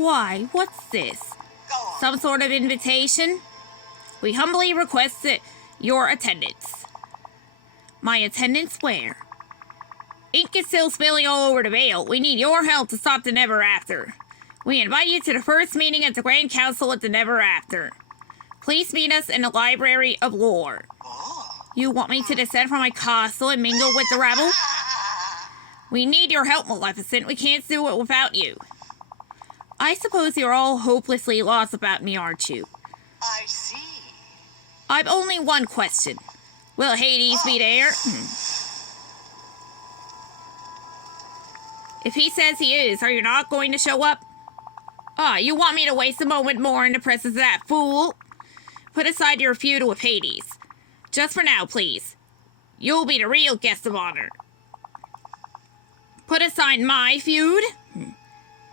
Why, what's this? Some sort of invitation? We humbly request your attendance. My attendance where? Ink is still spilling all over the Vale. We need your help to stop the Never After. We invite you to the first meeting at the Grand Council at the Never After. Please meet us in the Library of Lore. You want me to descend from my castle and mingle with the rabble? We need your help, Maleficent. We can't do it without you. I suppose you're all hopelessly lost about me, aren't you? I see. I've only one question. Will Hades be there? If he says he is, are you not going to show up? You want me to waste a moment more in the presence of that fool? Put aside your feud with Hades. Just for now, please. You'll be the real guest of honor. Put aside my feud?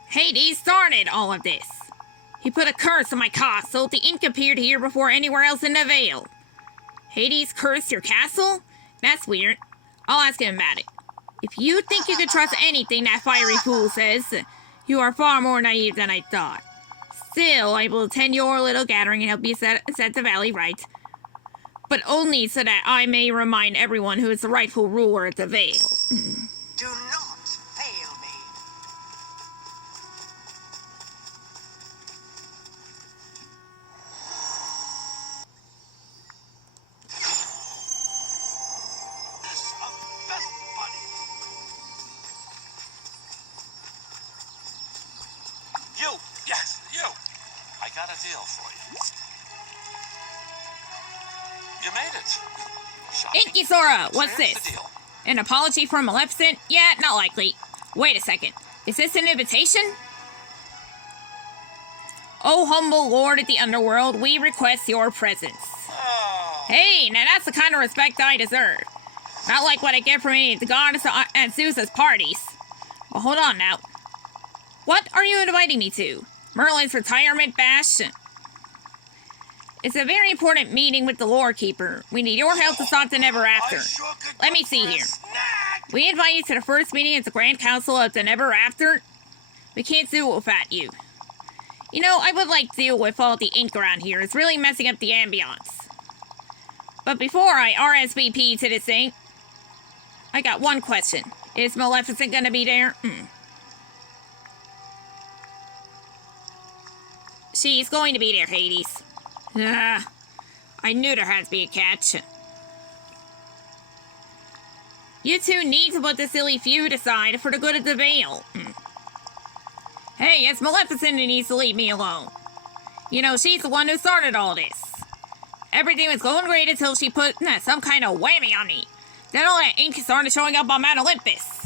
Hades started all of this. He put a curse on my castle. The ink appeared here before anywhere else in the Vale. Hades cursed your castle? That's weird. I'll ask him about it. If you think you can trust anything that fiery fool says, you are far more naive than I thought. Still, I will attend your little gathering and help you set the valley right. But only so that I may remind everyone who is the rightful ruler of the Vale. Do not fail me. This of best buddies. Yes, you. I got a deal for you. You made it. InkySora, what's Here's this? the deal. An apology from Maleficent? Yeah, not likely. Wait a second. Is this an invitation? Oh, humble lord of the underworld, we request your presence. Oh. Hey, now that's the kind of respect I deserve. Not like what I get from any of the goddess and Zeus's parties. Well, hold on now. What are you inviting me to? Merlin's retirement bash? It's a very important meeting with the lore keeper. We need your help to stop the Never After. Let me see here. We invite you to the first meeting at the Grand Council of the Never After. We can't do it without you. You know, I would like to deal with all the ink around here. It's really messing up the ambiance. But before I RSVP to this thing, I got one question. Is Maleficent gonna be there? She's going to be there, Hades. I knew there had to be a catch. You two need to put the silly feud aside for the good of the Vale. Hey, it's Maleficent who needs to leave me alone. You know, she's the one who started all this. Everything was going great until she put some kind of whammy on me. Then all that ink started showing up on Mount Olympus.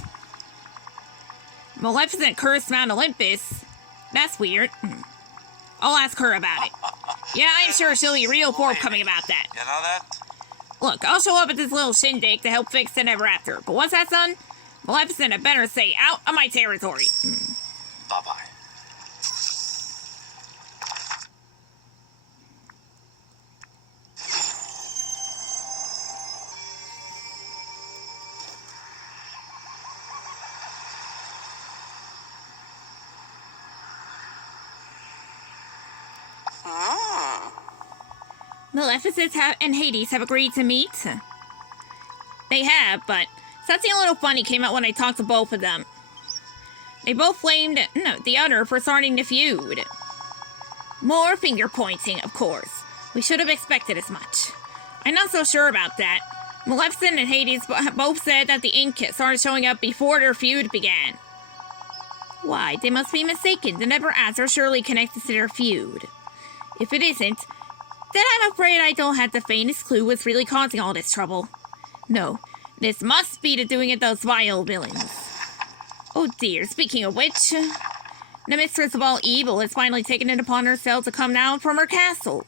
Maleficent cursed Mount Olympus. That's weird. I'll ask her about it. Yeah, I'm sure she'll be real forthcoming about that. You know that? Look, I'll show up at this little shindig to help fix the Never After. But once that's done, Maleficent had better stay out of my territory. Bye-bye. Maleficent and Hades have agreed to meet. They have, but something a little funny came out when I talked to both of them. They both blamed the other for starting the feud. More finger-pointing, of course. We should have expected as much. I'm not so sure about that. Maleficent and Hades both said that the ink started showing up before their feud began. Why, they must be mistaken. The Never After surely connected to their feud. If it isn't, then I'm afraid I don't have the faintest clue what's really causing all this trouble. No, this must be the doing of those vile villains. Oh dear, speaking of which, the mistress of all evil has finally taken it upon herself to come down from her castle.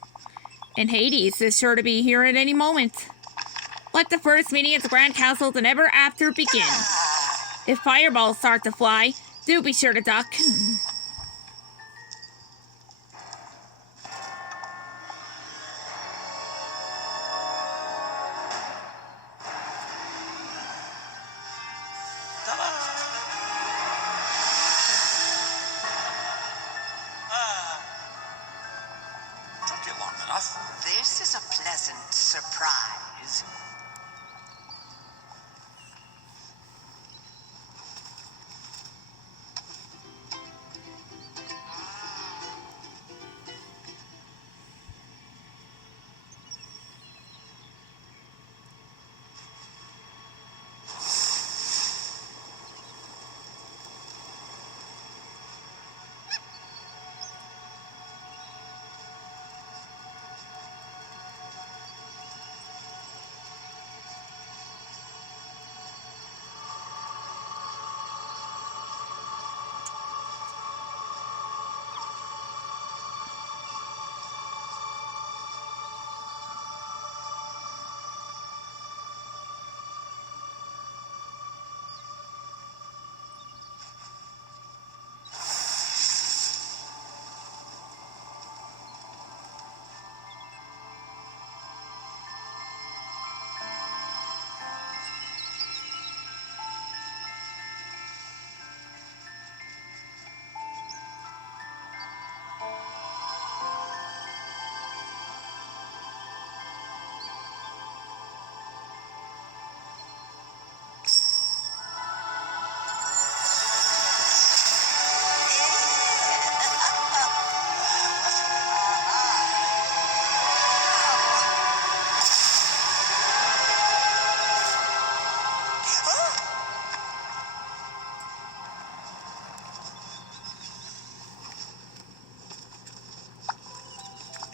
And Hades is sure to be here at any moment. Let the first meeting at the Grand Council of the Never After begin. If fireballs start to fly, do be sure to duck. surprise.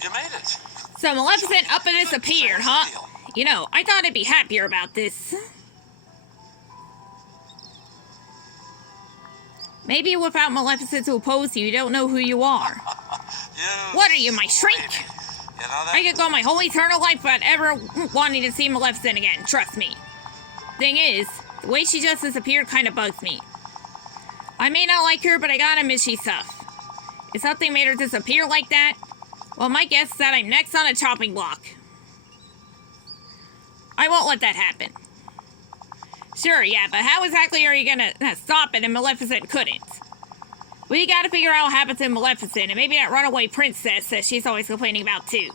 You made it. So Maleficent up and disappeared, huh? You know, I thought I'd be happier about this. Maybe without Maleficent to oppose you, you don't know who you are. What are you, my shrink? You know that? I could go my whole eternal life without ever wanting to see Maleficent again, trust me. Thing is, the way she just disappeared kind of bugs me. I may not like her, but I gotta miss she stuff. If something made her disappear like that, well, my guess is that I'm next on a chopping block. I won't let that happen. Sure, yeah, but how exactly are you gonna stop it and Maleficent couldn't? We gotta figure out what happened to Maleficent and maybe that runaway princess that she's always complaining about too.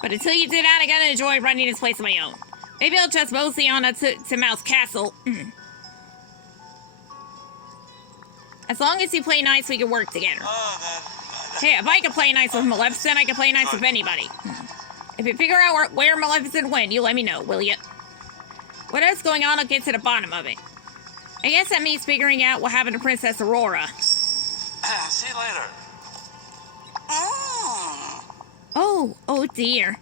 But until you do that, I gotta enjoy running this place on my own. Maybe I'll just mosey on up to Mouse Castle. As long as you play nice, we can work together. Hey, if I can play nice with Maleficent, I can play nice with anybody. If you figure out where Maleficent went, you let me know, will ya? Whatever's going on, I'll get to the bottom of it. I guess that means figuring out what happened to Princess Aurora. See you later. Oh dear.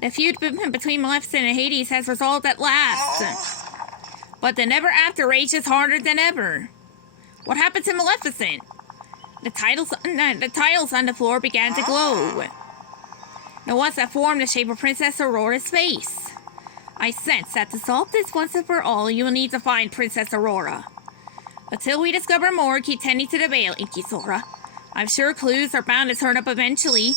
The feud between Maleficent and Hades has resolved at last. But the Never After rages harder than ever. What happened to Maleficent? The tiles on the floor began to glow. The ones that formed the shape of Princess Aurora's face. I sense that to solve this once and for all, you will need to find Princess Aurora. Until we discover more, keep tending to the vale, InkySora. I'm sure clues are bound to turn up eventually.